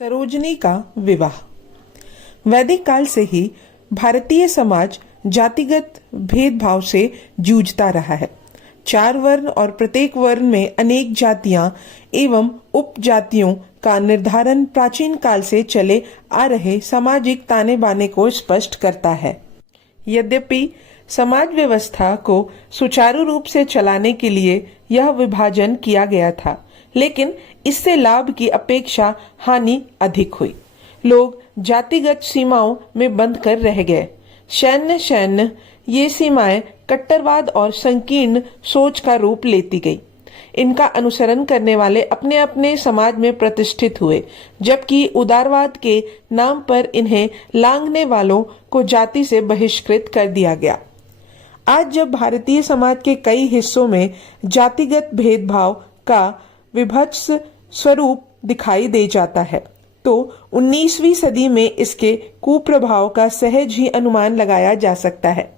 सरोजनी का विवाह। वैदिक काल से ही भारतीय समाज जातिगत भेदभाव से जूझता रहा है। 4 वर्ण और प्रत्येक वर्ण में अनेक जातियां एवं उपजातियों का निर्धारण प्राचीन काल से चले आ रहे सामाजिक ताने बाने को स्पष्ट करता है। यद्यपि समाज व्यवस्था को सुचारू रूप से चलाने के लिए यह विभाजन किया गया था, लेकिन इससे लाभ की अपेक्षा हानि अधिक हुई। लोग जातिगत सीमाओं में बंद कर रह गए। सैन्य ये सीमाएं कट्टरवाद और संकीर्ण सोच का रूप लेती गई। इनका अनुसरण करने वाले अपने अपने समाज में प्रतिष्ठित हुए, जबकि उदारवाद के नाम पर इन्हें लांघने वालों को जाति से बहिष्कृत कर दिया गया। आज जब भारतीय समाज के कई हिस्सों में जातिगत भेदभाव का विभत्स स्वरूप दिखाई दे जाता है, तो 19वीं सदी में इसके कुप्रभाव का सहज ही अनुमान लगाया जा सकता है।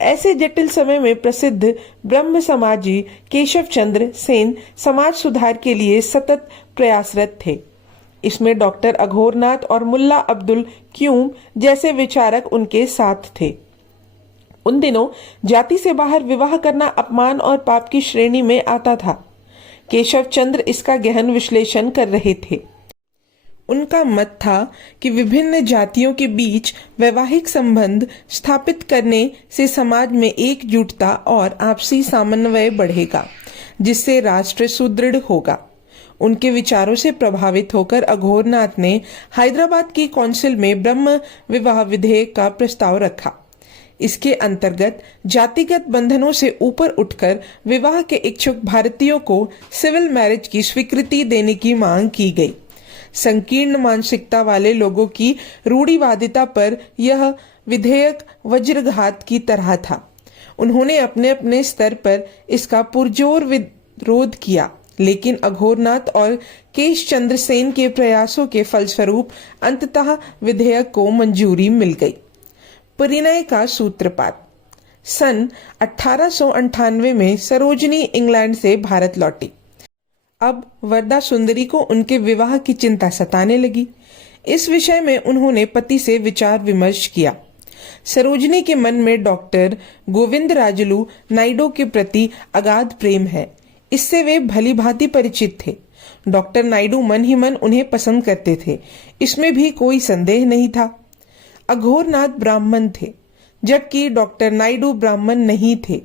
ऐसे जटिल समय में प्रसिद्ध ब्रह्म समाजी केशव चंद्र सेन समाज सुधार के लिए सतत प्रयासरत थे। इसमें डॉक्टर अघोरनाथ और मुल्ला अब्दुल क्यूम जैसे विचारक उनके साथ थे। उन दिनों जाति से बाहर विवाह करना अपमान और पाप की श्रेणी में आता था। केशव चंद्र इसका गहन विश्लेषण कर रहे थे। उनका मत था कि विभिन्न जातियों के बीच वैवाहिक संबंध स्थापित करने से समाज में एकजुटता और आपसी समन्वय बढ़ेगा, जिससे राष्ट्र सुदृढ़ होगा। उनके विचारों से प्रभावित होकर अघोरनाथ ने हैदराबाद की काउंसिल में ब्रह्म विवाह विधेयक का प्रस्ताव रखा। इसके अंतर्गत जातिगत बंधनों से ऊपर उठकर विवाह के इच्छुक भारतीयों को सिविल मैरिज की स्वीकृति देने की मांग की गई। संकीर्ण मानसिकता वाले लोगों की रूढ़िवादिता पर यह विधेयक वज्रघात की तरह था। उन्होंने अपने अपने स्तर पर इसका पुरजोर विरोध किया, लेकिन अघोरनाथ और केश चंद्र सेन के प्रयासों के फलस्वरूप अंततः विधेयक को मंजूरी मिल गई। परिणय का सूत्रपात। सन 1898 में सरोजनी इंग्लैंड से भारत लौटी। अब वरदा सुंदरी को उनके विवाह की चिंता सताने लगी। इस विषय में उन्होंने पति से विचार विमर्श किया। सरोजनी के मन में डॉक्टर गोविंदराजलू नायडू के प्रति अगाध प्रेम है। इससे वे भली भांति परिचित थे। डॉक्टर नायडू मन ही मन उन्हें पसंद करते थे, इसमें भी कोई संदेह नहीं था। अघोरनाथ ब्राह्मण थे, जबकि डॉक्टर नायडू ब्राह्मण नहीं थे।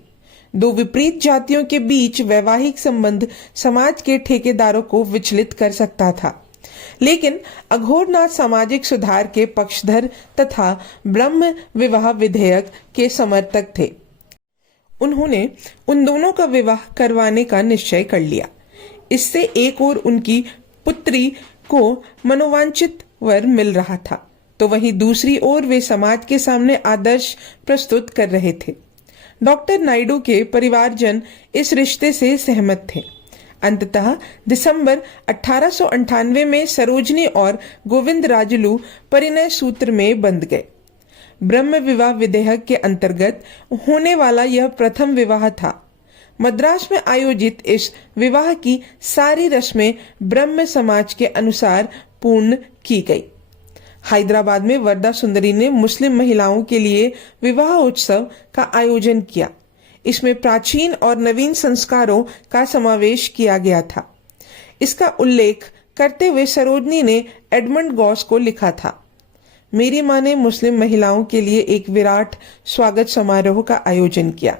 दो विपरीत जातियों के बीच वैवाहिक संबंध समाज के ठेकेदारों को विचलित कर सकता था, लेकिन अघोरनाथ सामाजिक सुधार के पक्षधर तथा ब्रह्म विवाह विधेयक के समर्थक थे। उन्होंने उन दोनों का विवाह करवाने का निश्चय कर लिया। इससे एक ओर उनकी पुत्री को मनोवांछित वर मिल रहा था, तो वहीं दूसरी ओर वे समाज के सामने आदर्श प्रस्तुत कर रहे थे। डॉक्टर नायडू के परिवारजन इस रिश्ते से सहमत थे। अंततः दिसंबर 1898 में सरोजनी और गोविंदराजलू परिणय सूत्र में बंध गए। ब्रह्म विवाह विधेयक के अंतर्गत होने वाला यह प्रथम विवाह था। मद्रास में आयोजित इस विवाह की सारी रस्में ब्रह्म समाज के अनुसार पूर्ण की गई। हैदराबाद में वरदा सुंदरी ने मुस्लिम महिलाओं के लिए विवाह उत्सव का आयोजन किया। इसमें प्राचीन और नवीन संस्कारों का समावेश किया गया था। इसका उल्लेख करते हुए सरोजनी ने एडमंड गॉस को लिखा था, मेरी मां ने मुस्लिम महिलाओं के लिए एक विराट स्वागत समारोह का आयोजन किया।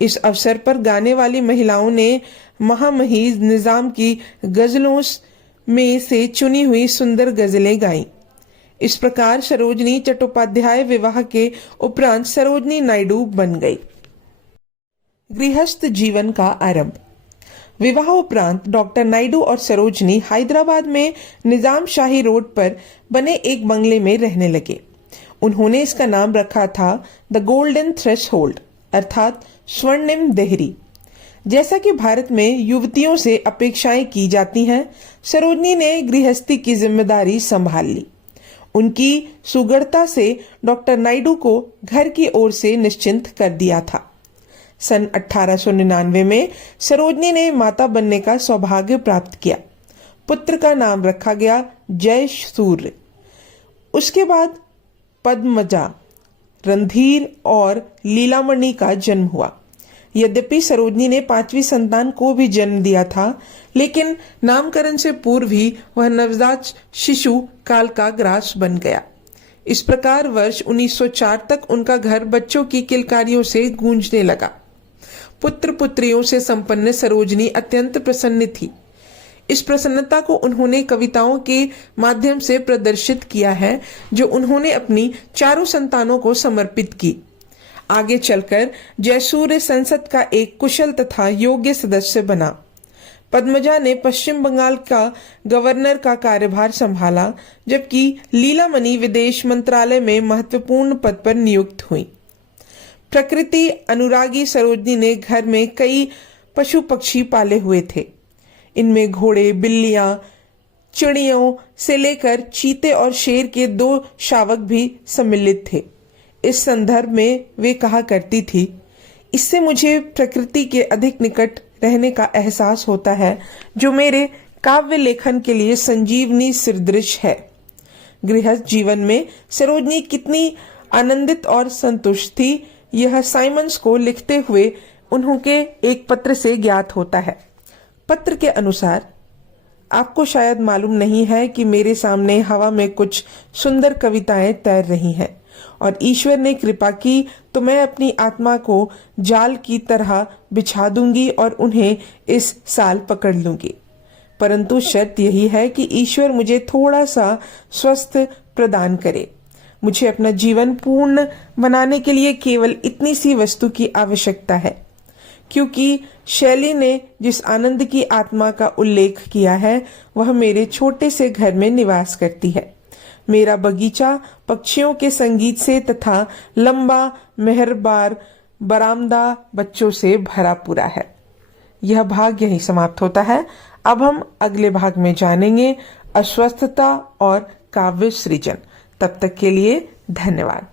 इस अवसर पर गाने वाली महिलाओं ने महामहिम निजाम की गजलों में से चुनी हुई सुंदर गजलें गाईं। इस प्रकार सरोजनी चट्टोपाध्याय विवाह के उपरांत सरोजनी नायडू बन गई। गृहस्थ जीवन का आरंभ। विवाह उपरांत डॉक्टर नायडू और सरोजनी हैदराबाद में निजाम शाही रोड पर बने एक बंगले में रहने लगे। उन्होंने इसका नाम रखा था द गोल्डन थ्रेशोल्ड, अर्थात स्वर्णिम देहरी। जैसा कि भारत में युवतियों से अपेक्षाएं की जाती हैं, सरोजनी ने गृहस्थी की जिम्मेदारी संभाल ली। उनकी सुगढ़ता से डॉक्टर नायडू को घर की ओर से निश्चिंत कर दिया था। सन 1899 में सरोजनी ने माता बनने का सौभाग्य प्राप्त किया। पुत्र का नाम रखा गया जय सूर्य। उसके बाद पद्मजा, रणधीर और लीलामणि का जन्म हुआ। यद्यपि सरोजनी ने 5वीं संतान को भी जन्म दिया था, लेकिन नामकरण से पूर्व ही वह नवजात शिशु काल का ग्रास बन गया। इस प्रकार वर्ष 1904 तक उनका घर बच्चों की किलकारियों से गूंजने लगा। पुत्र पुत्रियों से संपन्न सरोजनी अत्यंत प्रसन्न थी। इस प्रसन्नता को उन्होंने कविताओं के माध्यम से प्रदर्शित किया है, जो उन्होंने अपनी चारों संतानों को समर्पित की। आगे चलकर जयसूर्य संसद का एक कुशल तथा योग्य सदस्य बना। पद्मजा ने पश्चिम बंगाल का गवर्नर का कार्यभार संभाला, जबकि लीलामणि विदेश मंत्रालय में महत्वपूर्ण पद पर नियुक्त हुई। प्रकृति अनुरागी सरोजनी ने घर में कई पशु पक्षी पाले हुए थे। इनमें घोड़े, बिल्लियां, चिड़ियों से लेकर चीते और शेर के 2 शावक भी सम्मिलित थे। इस संदर्भ में वे कहा करती थी, इससे मुझे प्रकृति के अधिक निकट रहने का एहसास होता है, जो मेरे काव्य लेखन के लिए संजीवनी सदृश है। गृहस्थ जीवन में सरोजनी कितनी आनंदित और संतुष्ट थी, यह साइमंस को लिखते हुए उन्होंने एक पत्र से ज्ञात होता है। पत्र के अनुसार, आपको शायद मालूम नहीं है कि मेरे सामने हवा में कुछ सुंदर कविताएं तैर रही हैं, और ईश्वर ने कृपा की तो मैं अपनी आत्मा को जाल की तरह बिछा दूंगी और उन्हें इस साल पकड़ लूंगी। परंतु शर्त यही है कि ईश्वर मुझे थोड़ा सा स्वास्थ्य प्रदान करे। मुझे अपना जीवन पूर्ण बनाने के लिए केवल इतनी सी वस्तु की आवश्यकता है। क्योंकि शैली ने जिस आनंद की आत्मा का उल्लेख किया है, वह मेरे छोटे से घर में निवास करती है। मेरा बगीचा पक्षियों के संगीत से तथा लंबा मेहरबार बरामदा बच्चों से भरा पूरा है। यह भाग यहीं समाप्त होता है। अब हम अगले भाग में जानेंगे अस्वस्थता और काव्य सृजन। तब तक के लिए धन्यवाद।